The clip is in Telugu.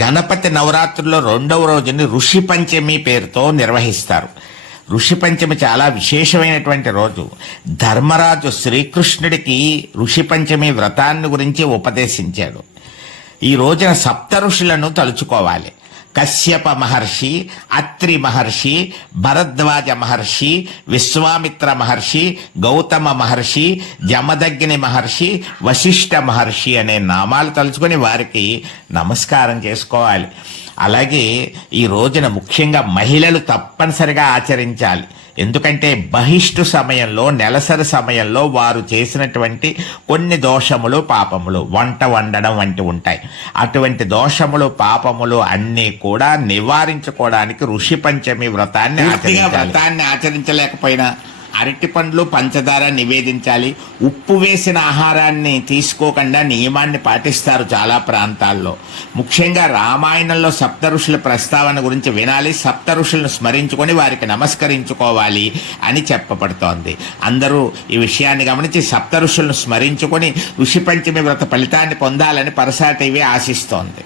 గణపతి నవరాత్రుల్లో రెండవ రోజుని ఋషి పంచమి పేరుతో నిర్వహిస్తారు. ఋషి పంచమి చాలా విశేషమైనటువంటి రోజు. ధర్మరాజు శ్రీకృష్ణుడికి ఋషి పంచమి వ్రతాన్ని గురించి ఉపదేశించాడు. ఈ రోజున సప్త ఋషులను తలుచుకోవాలి. కశ్యప మహర్షి, అత్రి మహర్షి, భరద్వాజ మహర్షి, విశ్వామిత్ర మహర్షి, గౌతమ మహర్షి, జమదగ్ని మహర్షి, వశిష్ఠ మహర్షి అనే నామాలు తలుచుకొని వారికి నమస్కారం చేసుకోవాలి. అలాగే ఈ రోజున ముఖ్యంగా మహిళలు తప్పనిసరిగా ఆచరించాలి. ఎందుకంటే బహిష్టు సమయంలో, నెలసరి సమయంలో వారు చేసినటువంటి కొన్ని దోషములు, పాపములు, వంట వండడం వంటి ఉంటాయి. అటువంటి దోషములు, పాపములు అన్నీ కూడా నివారించుకోవడానికి ఋషి పంచమి వ్రతాన్ని ఆచరించలేకపోయినా అరటి పండ్లు, పంచదార నివేదించాలి. ఉప్పు వేసిన ఆహారాన్ని తీసుకోకుండా నియమాన్ని పాటిస్తారు చాలా ప్రాంతాల్లో. ముఖ్యంగా రామాయణంలో సప్త ఋషుల ప్రస్తావన గురించి వినాలి. సప్త ఋషులను స్మరించుకొని వారికి నమస్కరించుకోవాలి అని చెప్పబడుతోంది. అందరూ ఈ విషయాన్ని గమనించి సప్త ఋషులను స్మరించుకొని ఋషి పంచమి వ్రత ఫలితాన్ని పొందాలని పరసా టీవీ ఆశిస్తోంది.